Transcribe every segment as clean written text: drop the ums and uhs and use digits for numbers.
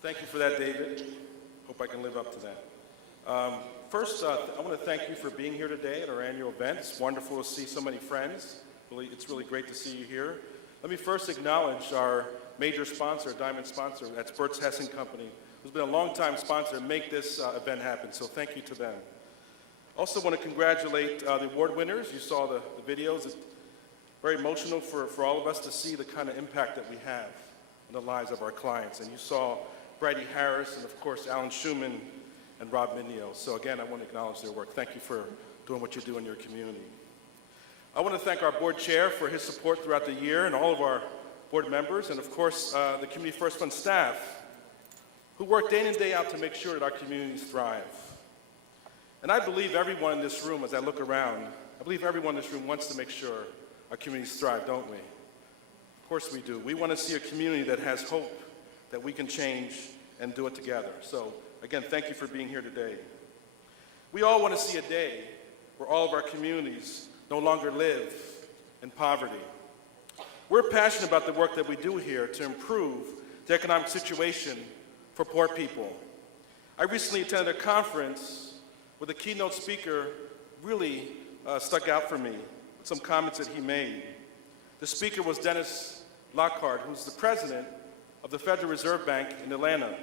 Thank you for that, David. Hope I can live up to that. First, I want to thank you for being here today at our annual event. It's wonderful to see so many friends. It's really great to see you here. Let me first acknowledge our major sponsor, diamond sponsor, that's Bert's Hessen Company, who's been a long-time sponsor to make this event happen, so thank you to them. Also want to congratulate the award winners. You saw the videos. It's very emotional for all of us to see the kind of impact that we have in the lives of our clients. And you saw Brady Harris and, of course, Alan Schumann and Rob Minio. So again, I want to acknowledge their work. Thank you for doing what you do in your community. I want to thank our board chair for his support throughout the year and all of our board members, and of course, the Community First Fund staff, who work day in and day out to make sure that our communities thrive. And I believe everyone in this room, as I look around, I believe everyone in this room wants to make sure our communities thrive, don't we? Of course we do. We want to see a community that has hope, that we can change and do it together. So again, thank you for being here today. We all want to see a day where all of our communities no longer live in poverty. We're passionate about the work that we do here to improve the economic situation for poor people. I recently attended a conference where the keynote speaker really stuck out for me with some comments that he made. The speaker was Dennis Lockhart, who's the president of the Federal Reserve Bank in Atlanta.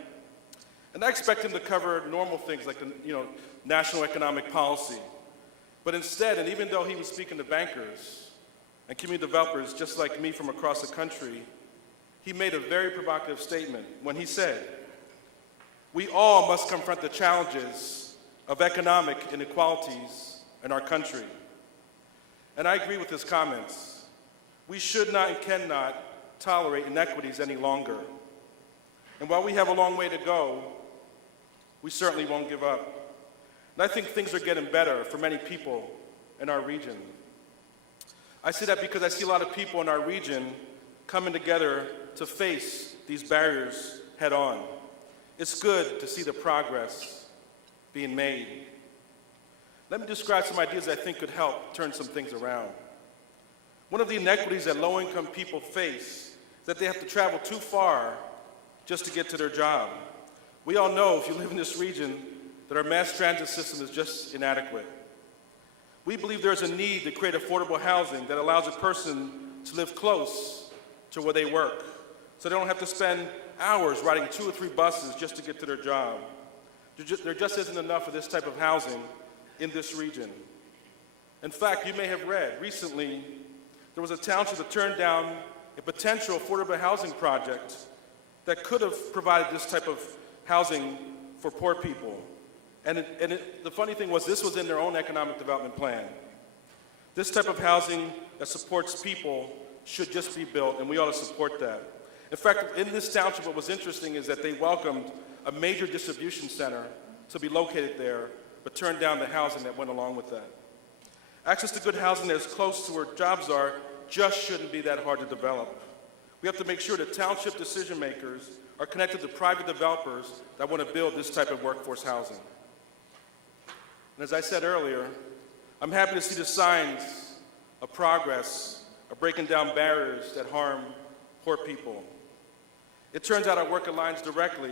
And I expect him to cover normal things like national economic policy. But instead, and even though he was speaking to bankers and community developers just like me from across the country, he made a very provocative statement when he said, "We all must confront the challenges of economic inequalities in our country." And I agree with his comments. We should not and cannot tolerate inequities any longer. And while we have a long way to go, we certainly won't give up. And I think things are getting better for many people in our region. I say that because I see a lot of people in our region coming together to face these barriers head on. It's good to see the progress being made. Let me describe some ideas I think could help turn some things around. One of the inequities that low-income people face is that they have to travel too far just to get to their job. We all know, if you live in this region, that our mass transit system is just inadequate. We believe there's a need to create affordable housing that allows a person to live close to where they work, so they don't have to spend hours riding 2 or 3 buses just to get to their job. There just isn't enough of this type of housing in this region. In fact, you may have read recently there was a township that turned down a potential affordable housing project that could have provided this type of housing for poor people. And the funny thing was, this was in their own economic development plan. This type of housing that supports people should just be built, and we ought to support that. In fact, in this township, what was interesting is that they welcomed a major distribution center to be located there, but turned down the housing that went along with that. Access to good housing that is close to where jobs are just shouldn't be that hard to develop. We have to make sure that township decision makers are connected to private developers that want to build this type of workforce housing. And as I said earlier, I'm happy to see the signs of progress of breaking down barriers that harm poor people. It turns out our work aligns directly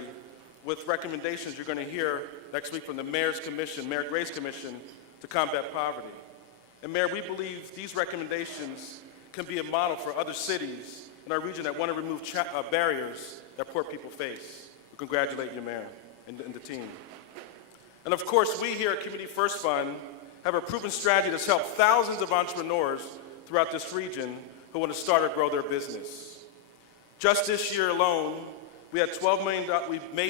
with recommendations you're going to hear next week from the Mayor's Commission, Mayor Gray's Commission, to combat poverty. And Mayor, we believe these recommendations can be a model for other cities in our region that want to remove barriers that poor people face. We congratulate you, Mayor, and the team. And of course, we here at Community First Fund have a proven strategy that's helped thousands of entrepreneurs throughout this region who want to start or grow their business. Just this year alone, we made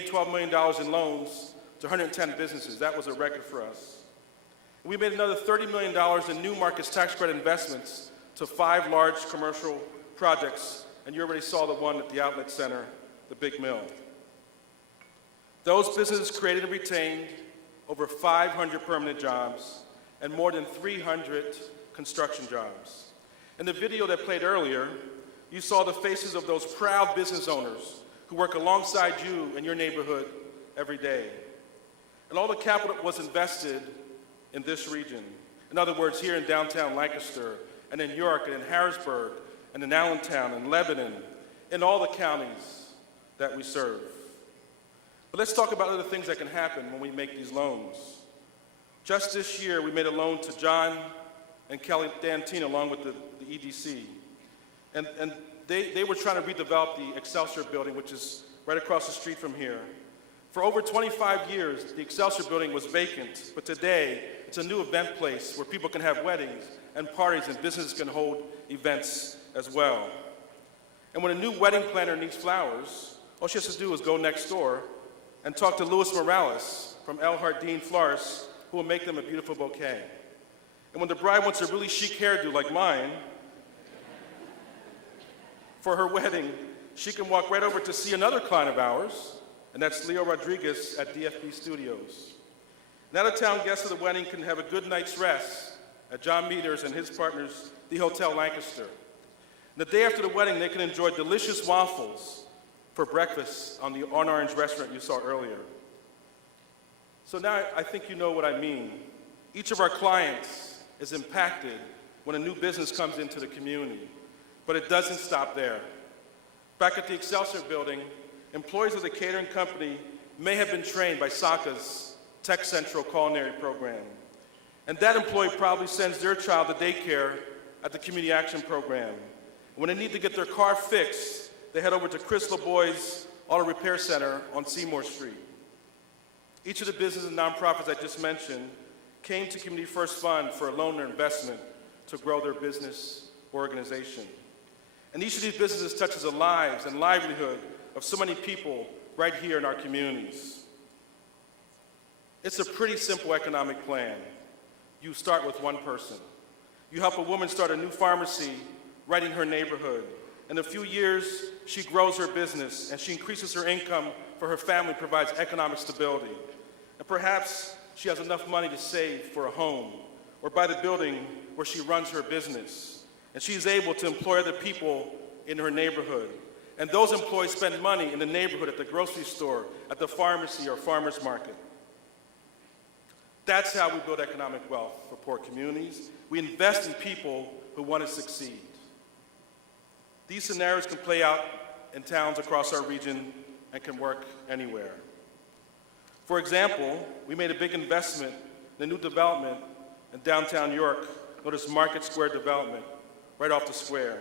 $12 million in loans to 110 businesses. That was a record for us. And we made another $30 million in new markets tax credit investments to 5 large commercial projects, and you already saw the one at the outlet center, the Big Mill. Those businesses created and retained over 500 permanent jobs and more than 300 construction jobs. In the video that played earlier, you saw the faces of those proud business owners who work alongside you in your neighborhood every day. And all the capital was invested in this region. In other words, here in downtown Lancaster, and in York, and in Harrisburg, and in Allentown, and Lebanon, in all the counties that we serve. But let's talk about other things that can happen when we make these loans. Just this year, we made a loan to John and Kelly Dantina along with the EDC. And they were trying to redevelop the Excelsior building, which is right across the street from here. For over 25 years, the Excelsior building was vacant, but today, it's a new event place where people can have weddings and parties and businesses can hold events as well. And when a new wedding planner needs flowers, all she has to do is go next door and talk to Luis Morales from El Jardín Flores, who will make them a beautiful bouquet. And when the bride wants a really chic hairdo like mine, for her wedding, she can walk right over to see another client of ours, and that's Leo Rodriguez at DFB Studios. And out-of-town guests of the wedding can have a good night's rest at John Meters and his partners, the Hotel Lancaster. And the day after the wedding, they can enjoy delicious waffles for breakfast on the On Orange restaurant you saw earlier. So now I think you know what I mean. Each of our clients is impacted when a new business comes into the community. But it doesn't stop there. Back at the Excelsior building, employees of the catering company may have been trained by SACA's Tech Central culinary program. And that employee probably sends their child to daycare at the Community Action Program. When they need to get their car fixed, they head over to Chris LeBoy's Auto Repair Center on Seymour Street. Each of the businesses and nonprofits I just mentioned came to Community First Fund for a loan or investment to grow their business or organization. And each of these businesses touches the lives and livelihood of so many people right here in our communities. It's a pretty simple economic plan. You start with one person. You help a woman start a new pharmacy right in her neighborhood. In a few years, she grows her business and she increases her income for her family, provides economic stability. And perhaps she has enough money to save for a home or buy the building where she runs her business. And she's able to employ other people in her neighborhood. And those employees spend money in the neighborhood, at the grocery store, at the pharmacy or farmer's market. That's how we build economic wealth for poor communities. We invest in people who want to succeed. These scenarios can play out in towns across our region and can work anywhere. For example, we made a big investment in a new development in downtown York, known as Market Square Development, right off the square.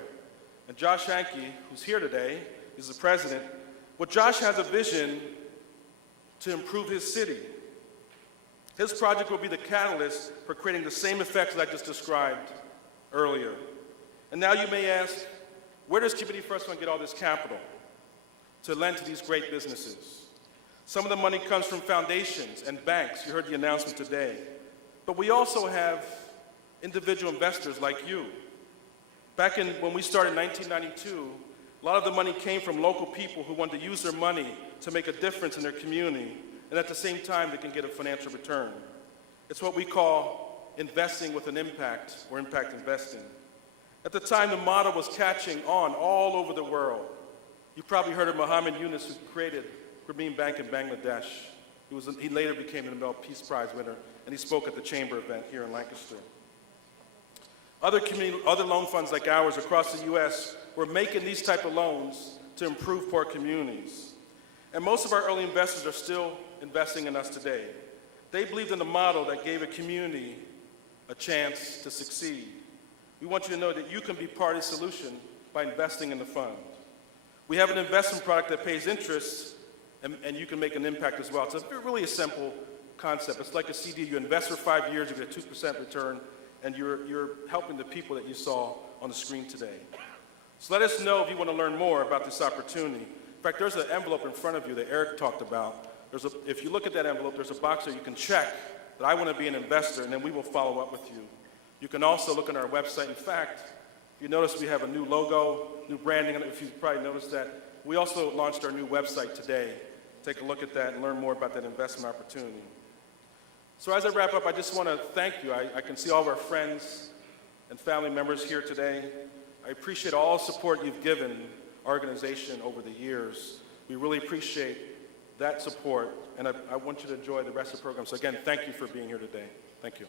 And Josh Hankey, who's here today, is the president. Well, Josh has a vision to improve his city. His project will be the catalyst for creating the same effects that I just described earlier. And now you may ask, where does Community First Fund get all this capital to lend to these great businesses? Some of the money comes from foundations and banks. You heard the announcement today. But we also have individual investors like you. Back when we started in 1992, a lot of the money came from local people who wanted to use their money to make a difference in their community, and at the same time, they can get a financial return. It's what we call investing with an impact, or impact investing. At the time, the model was catching on all over the world. You probably heard of Muhammad Yunus, who created Grameen Bank in Bangladesh. He later became the Nobel Peace Prize winner, and he spoke at the Chamber event here in Lancaster. Other loan funds like ours across the U.S. were making these type of loans to improve poor communities. And most of our early investors are still investing in us today. They believed in a model that gave a community a chance to succeed. We want you to know that you can be part of the solution by investing in the fund. We have an investment product that pays interest, and you can make an impact as well. It's really a simple concept. It's like a CD. You invest for 5 years, you get a 2% return, and you're helping the people that you saw on the screen today. So let us know if you want to learn more about this opportunity. In fact, there's an envelope in front of you that Eric talked about. If you look at that envelope, there's a box there you can check that I want to be an investor, and then we will follow up with you. You can also look on our website. In fact, you notice we have a new logo, new branding. If you probably noticed that, we also launched our new website today. Take a look at that and learn more about that investment opportunity. So as I wrap up, I just want to thank you. I can see all of our friends and family members here today. I appreciate all the support you've given our organization over the years. We really appreciate that support, and I want you to enjoy the rest of the program. So again, thank you for being here today. Thank you.